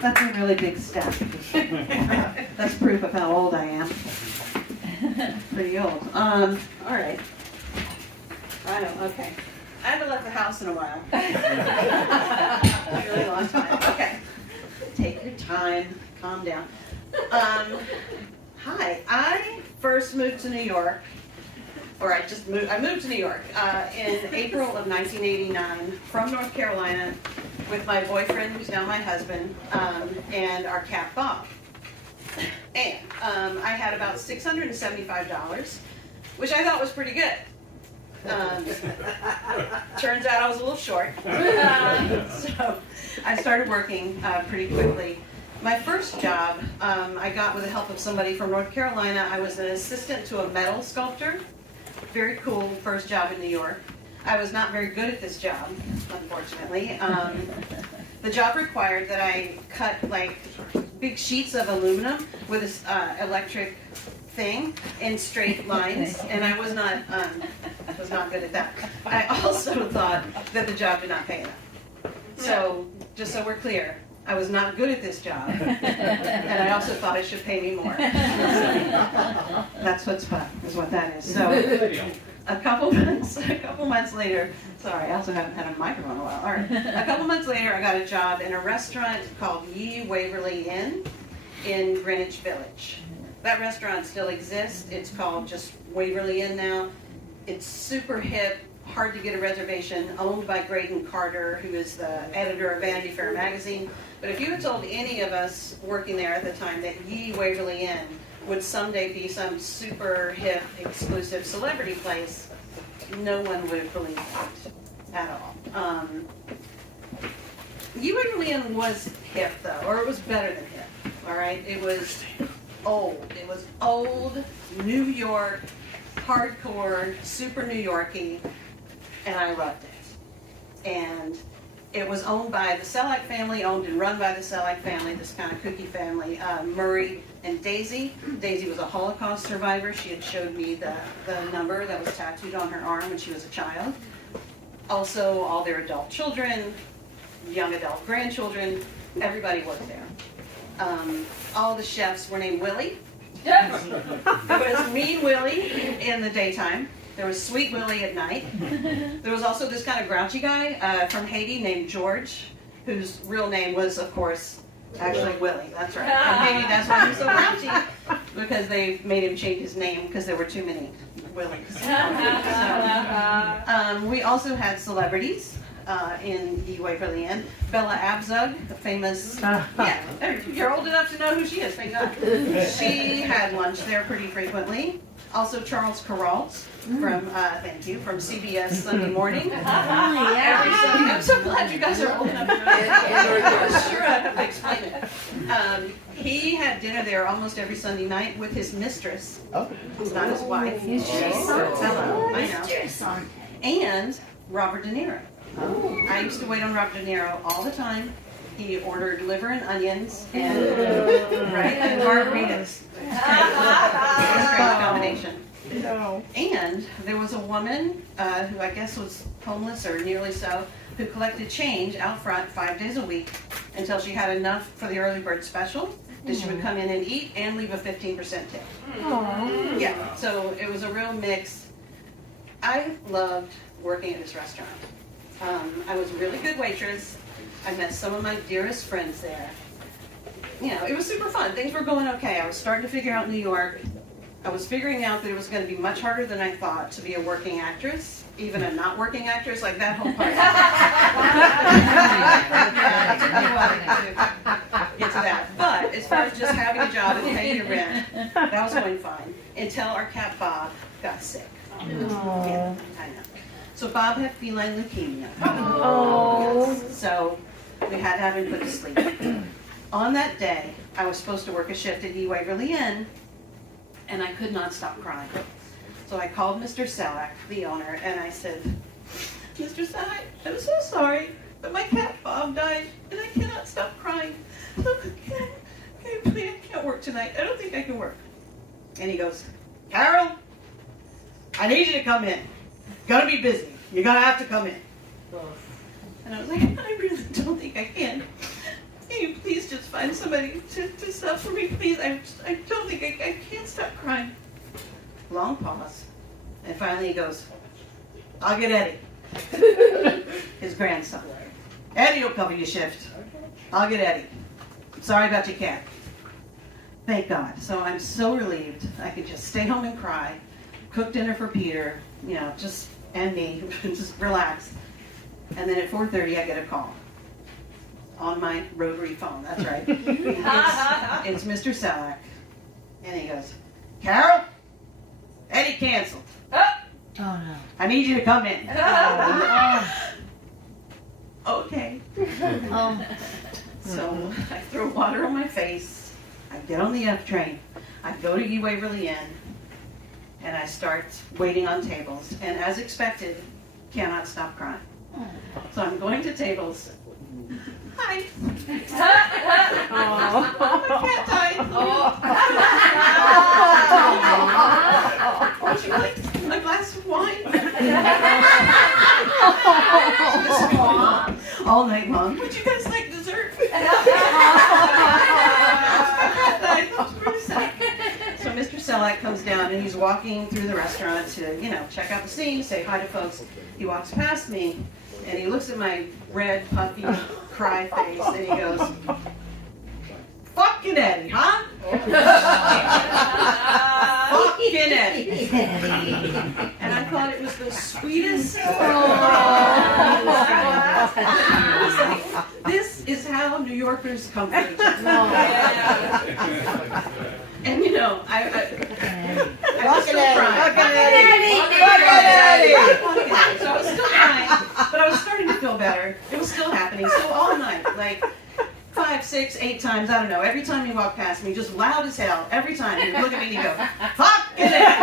That's a really big step. That's proof of how old I am. Pretty old. All right. I know, okay. I haven't left the house in a while. A really long time. Okay. Take your time. Calm down. Hi. I first moved to New York, or I moved to New York in April of 1989 from North Carolina with my boyfriend, who's now my husband, and our cat, Bob. And I had about $675, which I thought was pretty good. Turns out I was a little short. So I started working pretty quickly. My first job I got with the help of somebody from North Carolina. I was an assistant to a metal sculptor. Very cool first job in New York. I was not very good at this job, unfortunately. The job required that I cut like big sheets of aluminum with this electric thing in straight lines, and I was not good at that. I also thought that the job did not pay enough. So, just so we're clear, I was not good at this job, and I also thought it should pay me more. That's what's fun, is what that is. So, a couple months later, sorry, I also haven't had a microphone in a while. All right. A couple months later, I got a job in a restaurant called Ye Waverly Inn in Greenwich Village. That restaurant still exists. It's called just Waverly Inn now. It's super hip, hard to get a reservation, owned by Graydon Carter, who is the editor of Vanity Fair magazine. But if you had told any of us working there at the time that Ye Waverly Inn would someday be some super hip, exclusive celebrity place, no one would have believed it at all. Ye Waverly Inn was hip, though, or it was better than hip, all right? It was old. It was old, New York, hardcore, super New Yorky, and I loved it. And it was owned by the Selleck family, owned and run by the Selleck family, this kind of kooky family, Murray and Daisy. Daisy was a Holocaust survivor. She had showed me the number that was tattooed on her arm when she was a child. Also, all their adult children, young adult grandchildren, everybody worked there. All the chefs were named Willie. There was Mean Willie in the daytime. There was Sweet Willie at night. There was also this kind of grouchy guy from Haiti named George, whose real name was, of course, actually Willie. That's right. In Haiti, that's why he was so grouchy, because they made him change his name because there were too many Willies. So, we also had celebrities in Ye Waverly Inn. Bella Abzug, the famous, you're old enough to know who she is, thank God. She had lunch there pretty frequently. Also Charles Kuralt from CBS Sunday Morning. Every Sunday. I'm so glad you guys are old enough to know that. Sure, I have to explain it. He had dinner there almost every Sunday night with his mistress. Oh. It's not his wife. Hello, I know. And Robert De Niro. Oh. I used to wait on Robert De Niro all the time. He ordered liver and onions and margaritas. Strange combination. No. And there was a woman who I guess was homeless or nearly so, who collected change out front 5 days a week until she had enough for the early bird special. That she would come in and eat and leave a 15% tip. Aww. Yeah, so it was a real mix. I loved working at this restaurant. I was a really good waitress. I met some of my dearest friends there. You know, it was super fun. Things were going okay. I was starting to figure out New York. I was figuring out that it was going to be much harder than I thought to be a working actress, even a not working actress, like that whole part. Get to that. But as far as just having a job and paying your rent, that was going fine until our cat Bob got sick. Yeah, I know. So Bob had feline leukemia. Oh. So we had to have him put to sleep. On that day, I was supposed to work a shift at Ye Waverly Inn, and I could not stop crying. So I called Mr. Selleck, the owner, and I said, Mr. Selleck, I'm so sorry, but my cat Bob died, and I cannot stop crying. So I can't work tonight. I don't think I can work. And he goes, Carol, I need you to come in. Gonna be busy. You're gonna have to come in. And I was like, I really don't think I can. Can you please just find somebody to stop for me, please. I don't think I can't stop crying. Long pause. And finally he goes, I'll get Eddie. His grandson. Eddie will cover your shift. I'll get Eddie. Sorry about your cat. Thank God. So I'm so relieved. I could just stay home and cry, cook dinner for Peter, and me, just relax. And then at 4:30 I get a call on my rotary phone. That's right. It's Mr. Selak. And he goes, Carol, Eddie canceled. Oh no. I need you to come in. Okay. So I throw water on my face. I get on the F train. I go to E Waverly Inn. And I start waiting on tables. And as expected, cannot stop crying. So I'm going to tables. Hi. My cat died. Would you like a glass of wine? All night long. Would you guys like dessert? So Mr. Selak comes down and he's walking through the restaurant to, check out the scene, say hi to folks. He walks past me and he looks at my red, puffy, cry face and he goes, fucking Eddie, huh? Fucking Eddie. And I thought it was the sweetest. This is how New Yorkers come for each other. And I was still crying. So I was still crying, but I was starting to feel better. It was still happening. So all night, like 5, 6, 8 times, I don't know. Every time he walked past me, just loud as hell. Every time he would look at me and he'd go, fucking Eddie.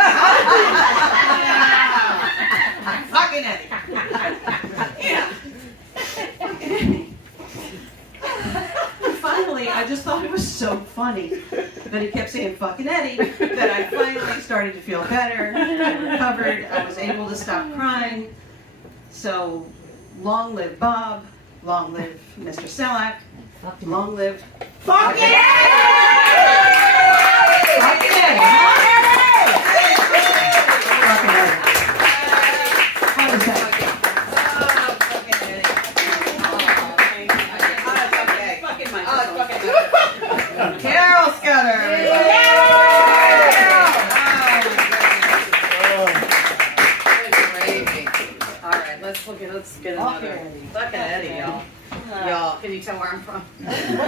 Fucking Eddie. Yeah. Finally, I just thought it was so funny that he kept saying fucking Eddie that I finally started to feel better. I recovered. I was able to stop crying. So, long live Bob. Long live Mr. Selak. Long live fucking Eddie! Fucking Eddie! Fucking Eddie! How was that? Carol Scudder! All right, let's get another. Fucking Eddie, y'all. Y'all, can you tell where I'm from?